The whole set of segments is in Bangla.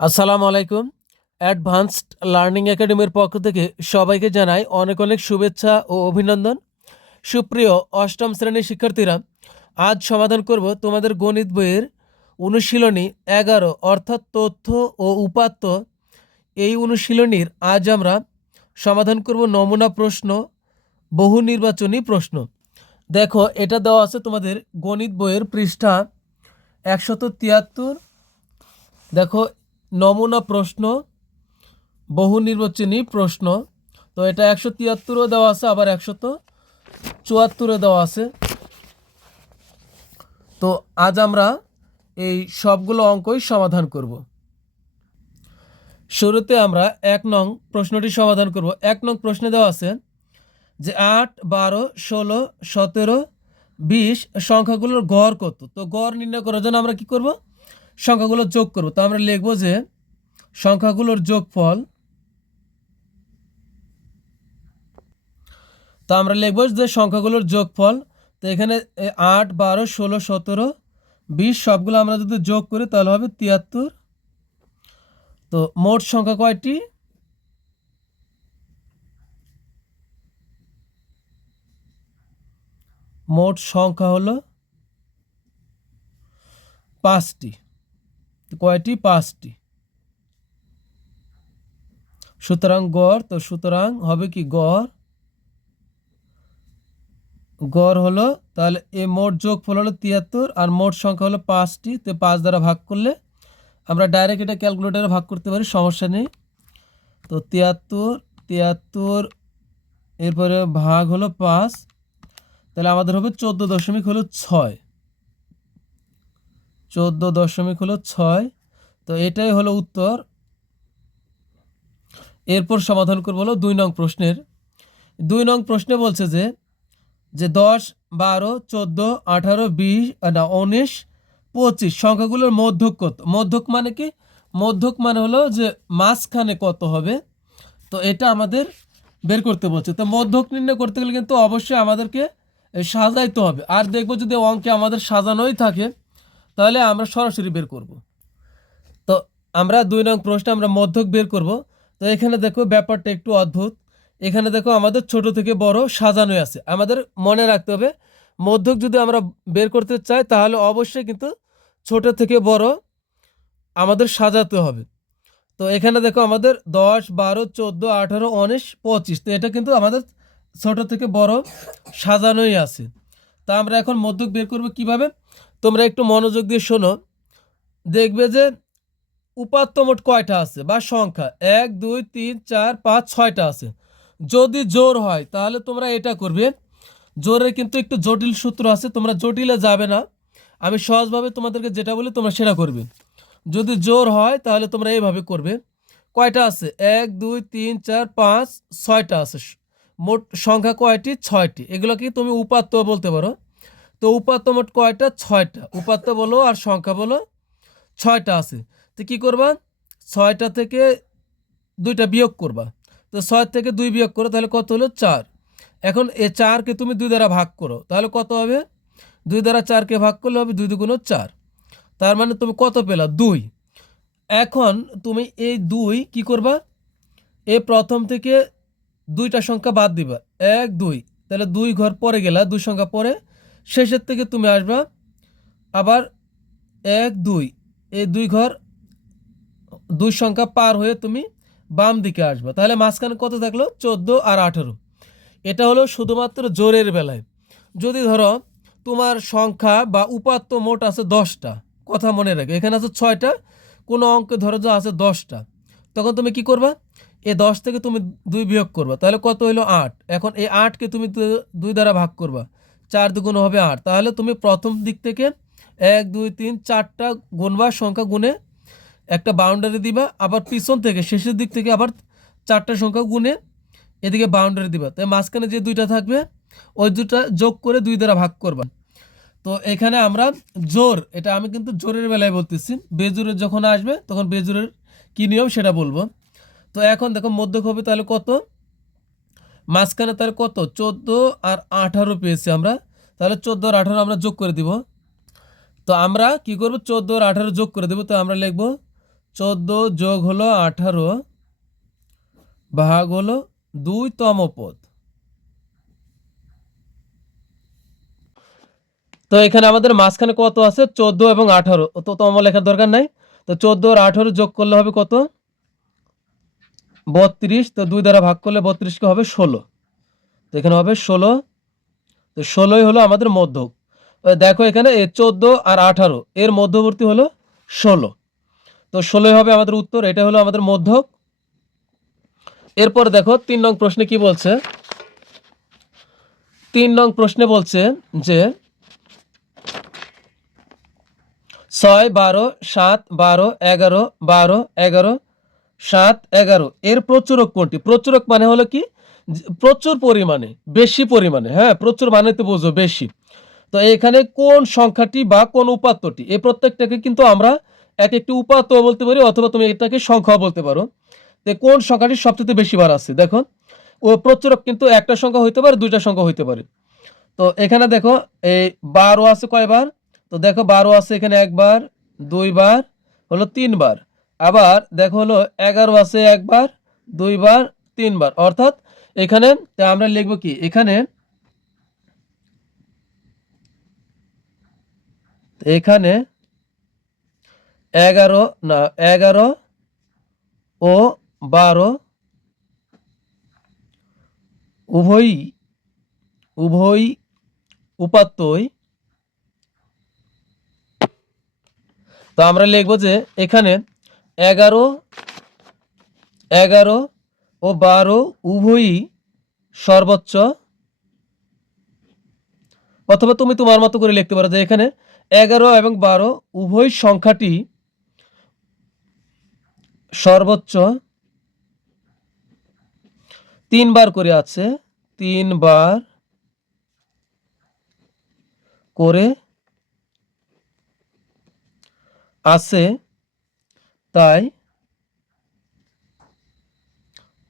আসসালামু আলাইকুম। অ্যাডভান্সড লার্নিং একাডেমির পক্ষ থেকে সবাইকে জানাই অনেক অনেক শুভেচ্ছা ও অভিনন্দন। সুপ্রিয় অষ্টম শ্রেণীর শিক্ষার্থীরা, আজ সমাধান করব তোমাদের গণিত বইয়ের অনুশীলনী 11 অর্থাৎ তথ্য ও উপাত্ত। এই অনুশীলনীর আজ আমরা সমাধান করব নমুনা প্রশ্ন, বহু নির্বাচনী প্রশ্ন। দেখো, এটা দেওয়া আছে তোমাদের গণিত বইয়ের পৃষ্ঠা 173। দেখো, নমুনা প্রশ্ন, বহু নির্বাচনী প্রশ্ন। তো এটা 173ও দেওয়া আছে, আবার 174 দেওয়া আছে। তো আজ আমরা এই সবগুলো অঙ্কই সমাধান করব। শুরুতে আমরা 1 নং প্রশ্নটি সমাধান করব। 1 নং প্রশ্নে দেওয়া আছে যে 8, 12, 16, 17, 20 সংখ্যাগুলোর গড় কত। তো গড় নির্ণয় করার জন্য আমরা কি করব? সংখ্যাগুলো যোগ করব। তো আমরা লিখব যে সংখ্যাগুলোর যোগফল। তো আমরা লিখব যে সংখ্যাগুলোর যোগফল। তো এখানে 8, 12, 16, 17, 20 সবগুলো আমরা যদি যোগ করি তাহলে হবে 73। তো মোট সংখ্যা কয়টি? মোট সংখ্যা হলো 5টি। কয়টি? 5টি। সুতরাং গড়, তো সুতরাং হবে কি গড় হলো, তাহলে এই মোট যোগফল হলো 73 আর মোট সংখ্যা হলো 5টি। তো 5 দ্বারা ভাগ করলে আমরা ডাইরেক্ট এটা ক্যালকুলেটরে ভাগ করতে পারি, সমস্যা নেই। তো 73 এরপরে ভাগ হলো 5, তাহলে আমাদের হবে 14.6। 14.6। তো এটাই হলো উত্তর। এরপর সমাধান করবো হলো 2 নং প্রশ্নের। 2 নং প্রশ্নে বলছে যে 10, 12, 14, 18, 20 না 19, 25 সংখ্যাগুলোর মধ্যক কত। মধ্যক মানে কি? মধ্যক মানে হলো যে মাঝখানে কত হবে। তো এটা আমাদের বের করতে বলছে। তো মধ্যক নির্ণয় করতে গেলে কিন্তু অবশ্যই আমাদেরকে সাজাইতে হবে। আর দেখবো যদি অঙ্কে আমাদের সাজানোই থাকে তাহলে আমরা সরাসরি বের করব। তো আমরা 2 নং প্রশ্নে আমরা মধ্যক বের করব। তো এখানে দেখো ব্যাপারটা একটু অদ্ভুত। এখানে দেখো আমাদের ছোট থেকে বড় সাজানোই আছে। আমাদের মনে রাখতে হবে মধ্যক যদি আমরা বের করতে চাই তাহলে অবশ্যই কিন্তু ছোট থেকে বড় আমাদের সাজাতে হবে। তো এখানে দেখো আমাদের 10, 12, 14, 18, 19, 25। তো এটা কিন্তু আমাদের ছোট থেকে বড় সাজানোই আছে। তা আমরা এখন মধ্যক বের করব কিভাবে? তোমরা একটু মনোযোগ দিয়ে শোনো। দেখবে যে উপাত্ত মোট কয়টা আছে বা সংখ্যা 1, 2, 3, 4, 5, 6টা আছে। যদি জোর হয় তাহলে তোমরা এটা করবে। জোরের কিন্তু একটু জটিল সূত্র আছে, তোমরা জটিলে যাবে না। আমি সহজভাবে তোমাদেরকে যেটা বলি তোমরা সেটা করবে। যদি জোর হয় তাহলে তোমরা এইভাবে করবে। কয়টা আছে? 1, 2, 3, 4, 5, 6টা আছে। মোট সংখ্যা কয়টি? 6টি। এগুলোকে তুমি উপাত্ত বলতে পারো। তো উপাত্ত মোট কয়টা? 6টা। উপাত্ত বলো আর সংখ্যা বলো, 6টা আছে। তো কি করবা? 6টা থেকে 2টা বিয়োগ করবা। তো 6 থেকে 2 বিয়োগ করো, তাহলে কত হলো? 4। এখন এই 4কে তুমি 2 দ্বারা ভাগ করো, তাহলে কত হবে? 2 দ্বারা 4কে ভাগ করলে হবে 2 দুগুণ 4। তার মানে তুমি কত পেলা? 2। এখন তুমি এই 2 কি করবা? এই প্রথম থেকে 2টা সংখ্যা বাদ দিবা। 1, 2, তাহলে 2 ঘর পরে গেলা, 2 সংখ্যা পরে। শেষের থেকে তুমি আসবা আবার 1, 2, এই 2 ঘর 2 সংখ্যা পার হয়ে তুমি বাম দিকে আসবা। তাহলে মাঝখানে কত থাকলো? 14 আর 18। এটা হলো শুধুমাত্র জোরের বেলায়। যদি ধরো তোমার সংখ্যা বা উপাত্ত মোট আছে 10টা, কথা মনে রাখবে এখানে আছে 6টা, কোনো অঙ্কে ধরো যে আছে 10টা, তখন তুমি কি করবা? এই 10 থেকে তুমি 2 বিয়োগ করবা, তাহলে কত হলো? 8। এখন এই 8কে তুমি 2 দ্বারা ভাগ করবা, 4 দুগুণ হবে 8। তাহলে তুমি প্রথম দিক থেকে 1, 2, 3, 4টা গুণবা, সংখ্যা গুণে একটা বাউন্ডারি দিবা, আবার পিছন থেকে শেষের দিক থেকে আবার 4টা সংখ্যা গুণে এদিকে বাউন্ডারি দিবা। তাই মাঝখানে যে 2টা থাকবে ওই 2টা যোগ করে 2 দ্বারা ভাগ করবা। তো এখানে আমরা জোর, এটা আমি কিন্তু জোরের বেলায় বলতেছি, বেজোরের যখন আসবে তখন বেজোরের কি নিয়ম সেটা বলবো। তো এখন দেখো মধ্যক হবে তাহলে কত? মাঝখানে তাহলে কত? 14 আর 18 পেয়েছি আমরা। তাহলে 14 আর 18 আমরা যোগ করে দিব। তো আমরা কি করব? 14 আর 18 যোগ করে দেব। তো আমরা লিখব 14 যোগ হলো 18 ভাগ হলো 2তম পদ। তো এখানে আমাদের মাঝখানে কত আছে? 14 এবং 18। তো তম লেখার দরকার নাই। তো 14 আর 18 যোগ করলে হবে কত? 32। তো 2 দ্বারা ভাগ করলে 32 কে হবে 16। তো এখানে হবে 16। তো 16ই হলো আমাদের মধ্যক। দেখো এখানে 14 আর 18 এর মধ্যবর্তী হলো 16। তো 16ই হবে আমাদের উত্তর। এটা হলো আমাদের মধ্যক। এরপর দেখো 3 নং প্রশ্নে কি বলছে। 3 নং প্রশ্নে বলছে যে 6, 12, 7, 12, 11, 12, 11, 7, 11 এর প্রচুরক কোনটি? প্রচুরক মানে হলো কি? প্রচুর পরিমাণে, বেশি পরিমাণে। হ্যাঁ, প্রচুর মানে তো বোঝো বেশি। তো এখানে কোন সংখ্যাটি বা কোন উপাত্তটি? এই প্রত্যেকটাকে কিন্তু আমরা এক একটি উপাত্ত বলতে পারি, অথবা তুমি এটাকে সংখ্যা বলতে পারো। তো কোন সংখ্যাটি সবচেয়ে বেশি বার আছে? দেখো, ও প্রচুরক কিন্তু একটা সংখ্যা হইতে পারে, দুইটা সংখ্যা হইতে পারে। তো এখানে দেখো এই 12 আছে কয়বার? তো দেখো 12 আছে এখানে একবার, দুইবার, হলো তিনবার। আবার দেখো হলো 11 আছে একবার, দুইবার, তিনবার। অর্থাৎ এখানে আমরা লিখব কি? এখানে এখানে 11 ও 12 উভয়ই উপাত্তই। তো আমরা লিখব যে এখানে 11 ও 12 উভয়ই সর্বোচ্চ, অথবা তুমি তোমার মতো করে লিখতে পারো যে এখানে 11 এবং 12 উভয় সংখ্যাটি সর্বোচ্চ 3 বার করে আছে, 3 বার করে আছে, তাই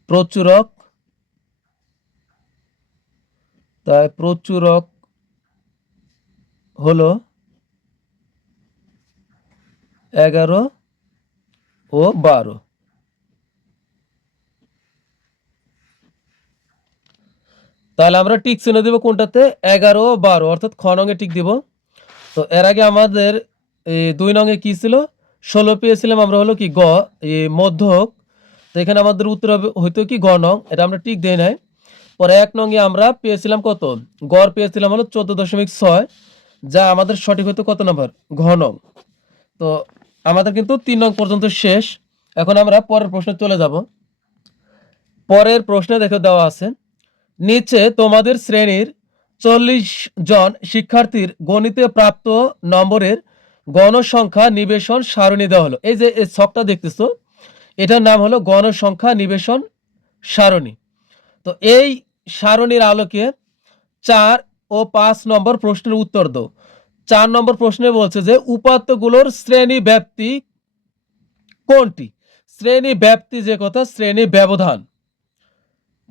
প্রচুরক হলো 11 ও 12। তাহলে আমরা টিক চিহ্ন দেব কোনটাতে? 11 ও 12, অর্থাৎ খ নঙে টিক দিব। তো এর আগে আমাদের 2 নঙে কি ছিল? 16 পেয়েছিলাম আমরা, হলো কি গ মধ্যক। তো এখানে আমাদের উত্তর হবে হয়তো কি গ নং, এটা আমরা টিক দেই নাই। পরে 1 নঙে আমরা পেয়েছিলাম কত? গড় পেয়েছিলাম হলো 14.6, যা আমাদের সঠিক হতো কত নাম্বার? ঘ নং। তো আমাদের কিন্তু 3 নং পর্যন্ত শেষ। এখন আমরা পরের প্রশ্নে চলে যাব। পরের প্রশ্নে দেখে দেওয়া আছে, নিচে তোমাদের শ্রেণীর 40 জন শিক্ষার্থীর গণিতে প্রাপ্ত নম্বরের গণসংখ্যা নিবেশন সারণী দেওয়া হলো। এই যে এই ছকটা দেখতেছো, এটার নাম হলো গণসংখ্যা নিবেশন সারণী। তো এই সারণীর আলোকে 4 ও 5 নম্বর প্রশ্নের উত্তর দাও। 4 নম্বর প্রশ্নে বলছে যে উপাত্তগুলোর শ্রেণী ব্যাপ্তি কোনটি? শ্রেণী ব্যাপ্তি যে কথা, শ্রেণী ব্যবধান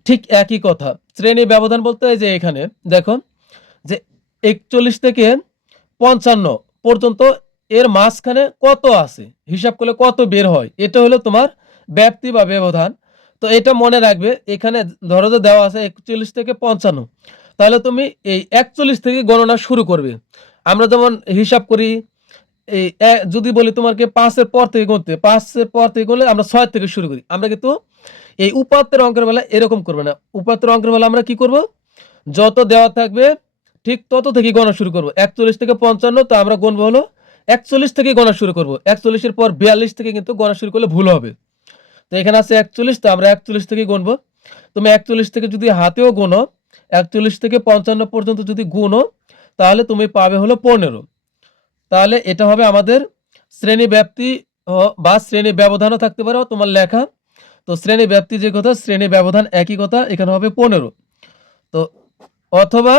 ঠিক একই কথা। শ্রেণী ব্যবধান বলতে এই যে এখানে দেখো যে 41 থেকে 55 পর্যন্ত এর মাঝখানে কত আছে, হিসাব করলে কত বের হয়, এটা হলো তোমার ব্যাপ্তি বা ব্যবধান। তো এটা মনে রাখবে। এখানে ধরো যে দেওয়া আছে 41 থেকে 55, তাহলে তুমি এই 41 থেকে গণনা শুরু করবে। আমরা যেমন হিসাব করি, এই যদি বলি তোমাকে 5 এর পর থেকে গুনতে, 5 এর পর থেকে গুনলে আমরা 6 থেকে শুরু করি। আমরা কিন্তু এই উপাত্তের অঙ্কের বেলা এরকম করবে না। উপাত্তের অঙ্কের বেলা আমরা কি করব? যত দেওয়া থাকবে ঠিক তত থেকে গণনা শুরু করব। 41 থেকে 55, তো আমরা গুনবো হলো 41 থেকে গণনা শুরু করব। 41 এর পর 42 থেকে কিন্তু গণনা শুরু করলে ভুল হবে। তো এখানে আছে 41, তো আমরা 41 থেকে গুনবো। তুমি 41 থেকে যদি হাতেও গুনো, 41 থেকে 55 পর্যন্ত যদি গুনো, তাহলে তুমি পাবে হলো 15। তাহলে এটা হবে আমাদের শ্রেণী ব্যাপ্তি বা শ্রেণী ব্যবধানও থাকতে পারে তোমার লেখা। তো শ্রেণী ব্যাপ্তি যে কথা, শ্রেণী ব্যবধান একই কথা, এখানে হবে 15। তো অথবা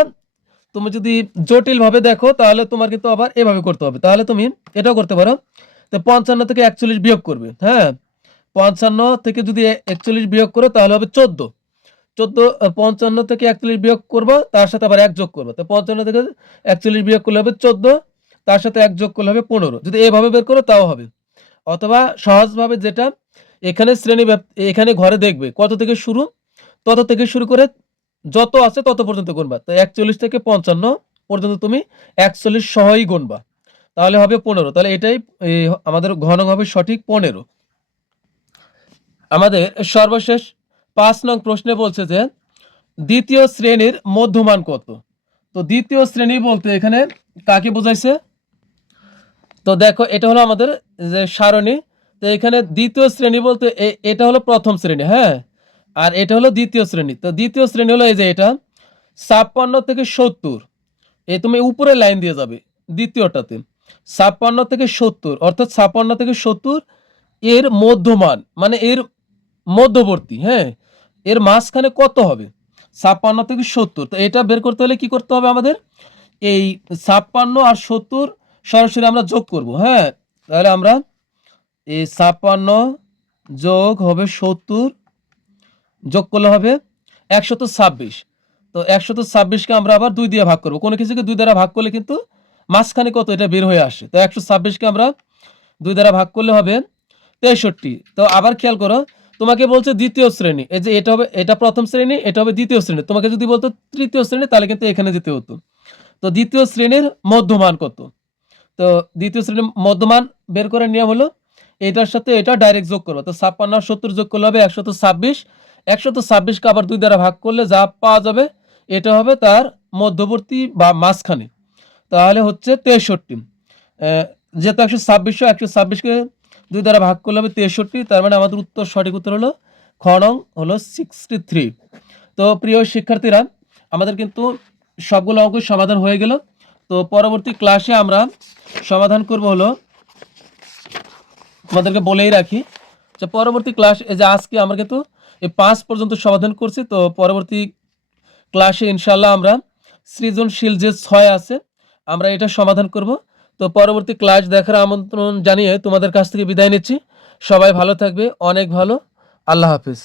তুমি যদি জটিল ভাবে দেখো, তাহলে তোমার কিন্তু আবার এভাবে করতে হবে। তাহলে তুমি এটাও করতে পারো। তো 55 থেকে 41 বিয়োগ করবে। হ্যাঁ, 55 থেকে যদি 41 বিয়োগ করো তাহলে হবে 14। 55 থেকে 41 বিয়োগ করবো, তার সাথে আবার 1 যোগ করবো। তো 55 থেকে 41 বিয়োগ করলে হবে 14, তার সাথে 1 যোগ করলে হবে 15। যদি এভাবে বের করো তাও হবে। অথবা সহজভাবে যেটা এখানে এখানে ঘরে দেখবে কত থেকে শুরু, তত থেকে শুরু করে যত আছে তত পর্যন্ত গুনবা। তো ৪১ থেকে ৫৫ পর্যন্ত তুমি ৪১ সহই গুনবা। তাহলে হবে ১৫। তাহলে এটাই আমাদের ঘ নং হবে সঠিক ১৫। আমাদের সর্বশেষ ৫ নং প্রশ্নে বলছে যে দ্বিতীয় শ্রেণীর মধ্যমান কত? তো দ্বিতীয় শ্রেণী বলতে এখানে কাকে বোঝাইছে? তো দেখো এটা হলো আমাদের যে সারণী। তো এখানে দ্বিতীয় শ্রেণী বলতে এটা হলো প্রথম শ্রেণী, হ্যাঁ? আর এটা হলো দ্বিতীয় শ্রেণী। তো দ্বিতীয় শ্রেণী হলো এই যে এটা ৫৬ থেকে ৭০। তুমি উপরের লাইন দিয়ে যাবে দ্বিতীয়টাতে। ৫৬ থেকে ৭০ অর্থাৎ ৫৬ থেকে ৭০ এর মধ্যমান মানে এর মধ্যবর্তী, হ্যাঁ? এর মাঝখানে কত হবে? ৫৬ থেকে ৭০। তো এটা বের করতে হলে কি করতে হবে আমাদের? এই ৫৬ আর ৭০ সরাসরি আমরা যোগ করব, হ্যাঁ? তাহলে আমরা এই ৫৬ যোগ হবে ৭০ যোগ করলে হবে ১২৬। তো ১২৬ কে আমরা আবার ২ দিয়ে ভাগ করব। কোনো কিছুকে ২ দ্বারা ভাগ করলে কিন্তু মাঝখানে কত এটা বের হয়ে আসে। তো ১২৬ কে আমরা ২ দ্বারা ভাগ করলে হবে ৬৩। তো আবার খেয়াল করো, তোমাকে বলছে দ্বিতীয় শ্রেণী। এই যে এটা হবে, এটা প্রথম শ্রেণী, এটা হবে দ্বিতীয় শ্রেণী। তোমাকে যদি বলতো তৃতীয় শ্রেণী তাহলে কিন্তু এখানে যেতে হতো। তো দ্বিতীয় শ্রেণীর মধ্যমান কত? তো দ্বিতীয় শ্রেণীর মধ্যমান বের করার নিয়ম হলো এটার সাথে এটা ডাইরেক্ট যোগ করবো। তো ৫৬ আর ৭০ যোগ করলে হবে ১২৬। ১২৬ কে আবার ২ দ্বারা ভাগ করলে যা পাওয়া যাবে এটা হবে তার মধ্যবর্তী বা মাঝখানে। তাহলে হচ্ছে ৬৩। যেহেতু ১২৬ কে ২ দ্বারা ভাগ করলে হবে ৬৩। তার মানে আমাদের উত্তর, সঠিক উত্তর হলো খ নং হলো 63। তো প্রিয় শিক্ষার্থীরা, আমাদের কিন্তু সবগুলো অঙ্ক সমাধান হয়ে গেল। তো পরবর্তী ক্লাসে আমরা সমাধান করব হলো, তোমাদেরকে বলেই রাখি যে পরবর্তী ক্লাস এই যে আজকে আমরা কিন্তু এই ৫ পর্যন্ত সমাধান করছি। তো পরবর্তী ক্লাসে ইনশাআল্লাহ আমরা সৃজনশীল যে ৬ আছে আমরা এটা সমাধান করব। তো পরবর্তী ক্লাস দেখার আমন্ত্রণ জানিয়ে তোমাদের কাছ থেকে বিদায় নিচ্ছি। সবাই ভালো থাকবে, অনেক ভালো। আল্লাহ হাফেজ।